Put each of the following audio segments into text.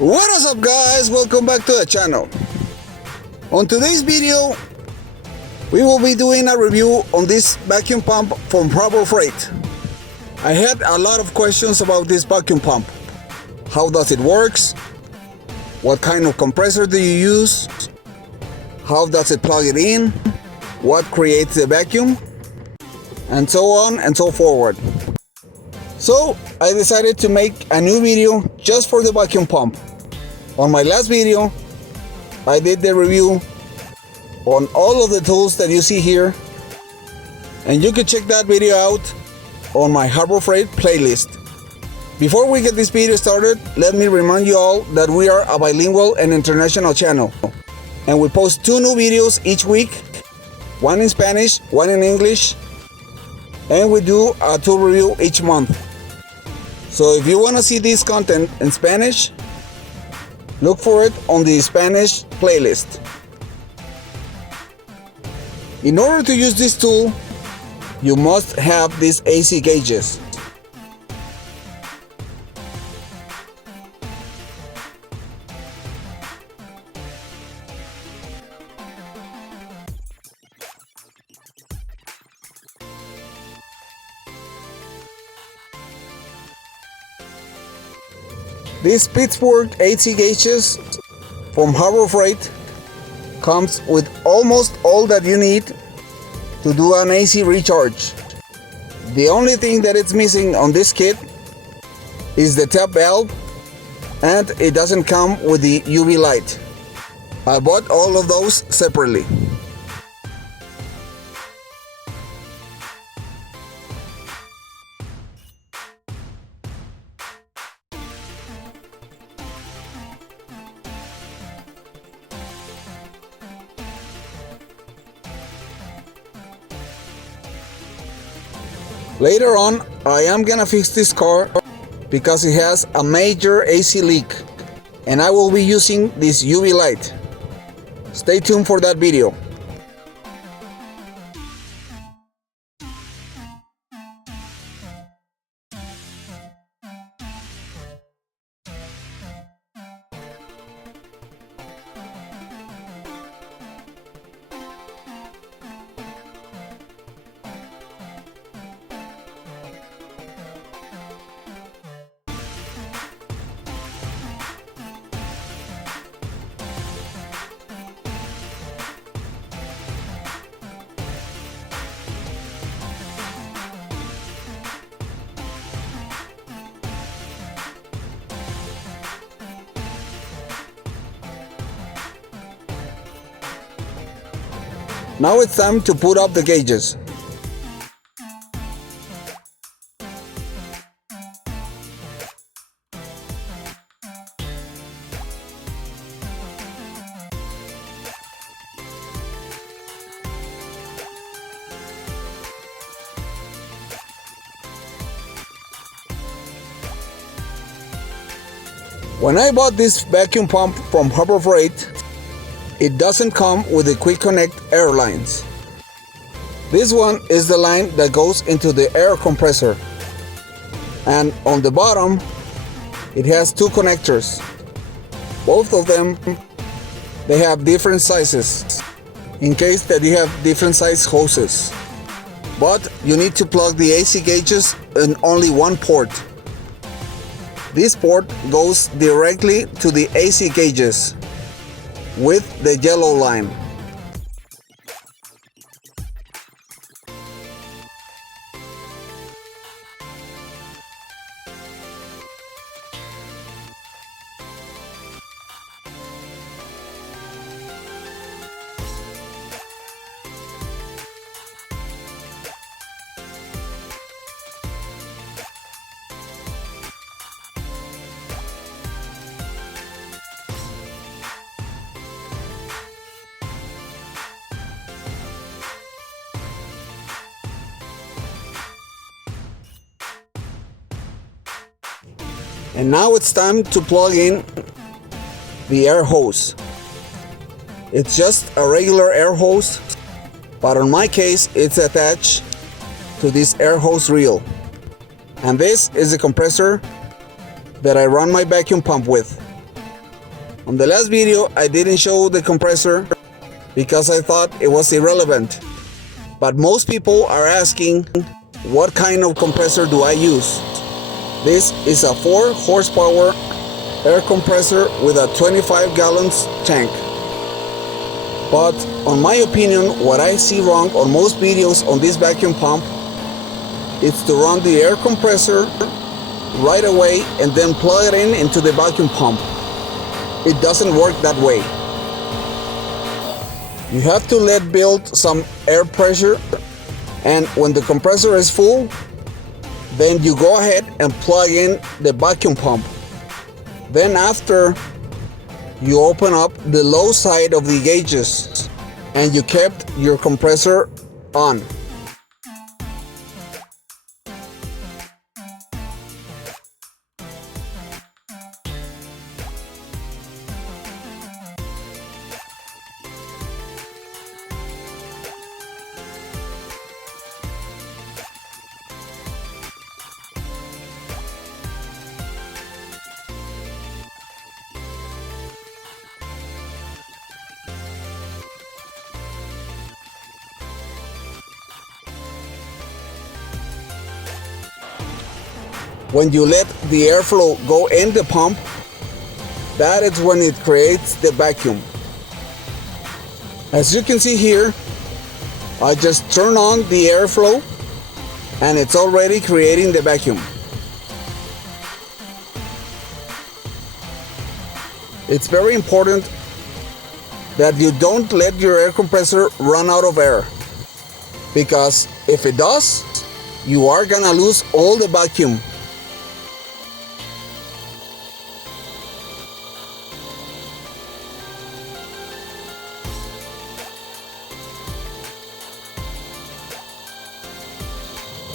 What is up, guys? Welcome back to the channel. On today's video, we will be doing a review on this vacuum pump from Harbor Freight. I had a lot of questions about this vacuum pump. How does it work? What kind of compressor do you use? How does it plug it in? What creates the vacuum? And so on and so forward. So I decided to make a new video just for the vacuum pump. On my last video, I did the review on all of the tools that you see here, and you can check that video out on my Harbor Freight playlist. Before we get this video started, let me remind you all that we are a bilingual and international channel, and we post 2 new videos each week, one in Spanish, one in English, and we do a tool review each month. So if you want to see this content in Spanish, look for it on the Spanish playlist. In order to use this tool, you must have these AC gauges. These Pittsburgh AC gauges from Harbor Freight comes with almost all that you need to do an AC recharge. The only thing that it's missing on this kit is the tap valve, and it doesn't come with the UV light. I bought all of those separately. Later on, I am gonna fix this car because it has a major AC leak, and I will be using this UV light. Stay tuned for that video. Now it's time to put up the gauges. When I bought this vacuum pump from Harbor Freight, it doesn't come with the Quick Connect air lines. This one is the line that goes into the air compressor. And on the bottom, it has 2 connectors. Both of them, they have different sizes, in case that you have different size hoses. But you need to plug the AC gauges in only one port. This port goes directly to the AC gauges with the yellow line. And now it's time to plug in the air hose. It's just a regular air hose, but in my case it's attached to this air hose reel. And this is the compressor that I run my vacuum pump with. On the last video, I didn't show the compressor because I thought it was irrelevant. But most people are asking, what kind of compressor do I use? This is a 4 horsepower air compressor with a 25 gallons tank. But on my opinion, what I see wrong on most videos on this vacuum pump is to run the air compressor right away and then plug it into the vacuum pump. It doesn't work that way. You have to let build some air pressure, and when the compressor is full, then you go ahead and plug in the vacuum pump. Then after, you open up the low side of the gauges and you kept your compressor on. When you let the airflow go in the pump, that is when it creates the vacuum. As you can see here, I just turn on the airflow and it's already creating the vacuum. It's very important that you don't let your air compressor run out of air, because if it does, you are gonna lose all the vacuum.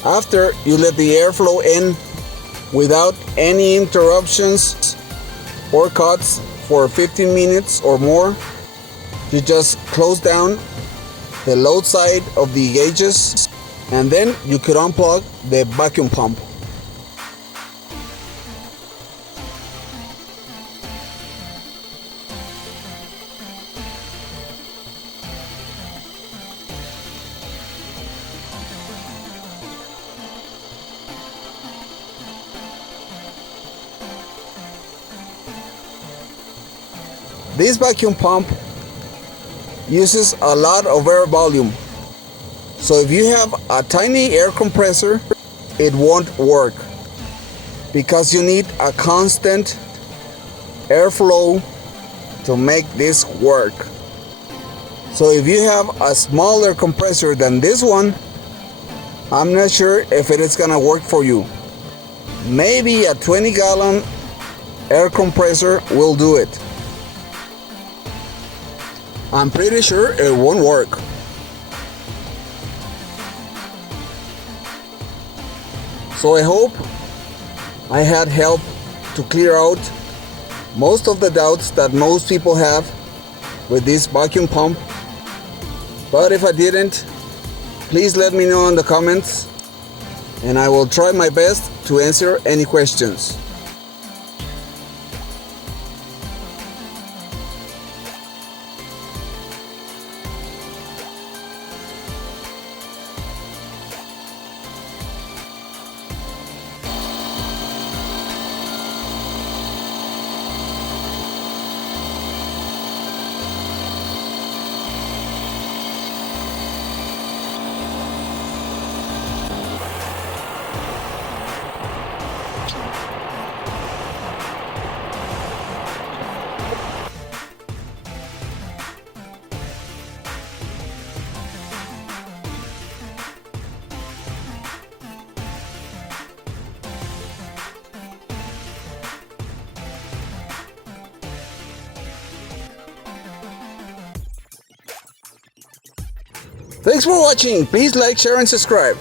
After you let the airflow in without any interruptions or cuts for 15 minutes or more, you just close down the low side of the gauges and then you could unplug the vacuum pump. This vacuum pump uses a lot of air volume. So if you have a tiny air compressor, it won't work, because you need a constant airflow to make this work. So if you have a smaller compressor than this one, I'm not sure if it is gonna work for you. Maybe a 20-gallon air compressor will do it. I'm pretty sure it won't work. So I hope I had help to clear out most of the doubts that most people have with this vacuum pump. But if I didn't, please let me know in the comments and I will try my best to answer any questions. Thanks for watching. Please like, share, and subscribe.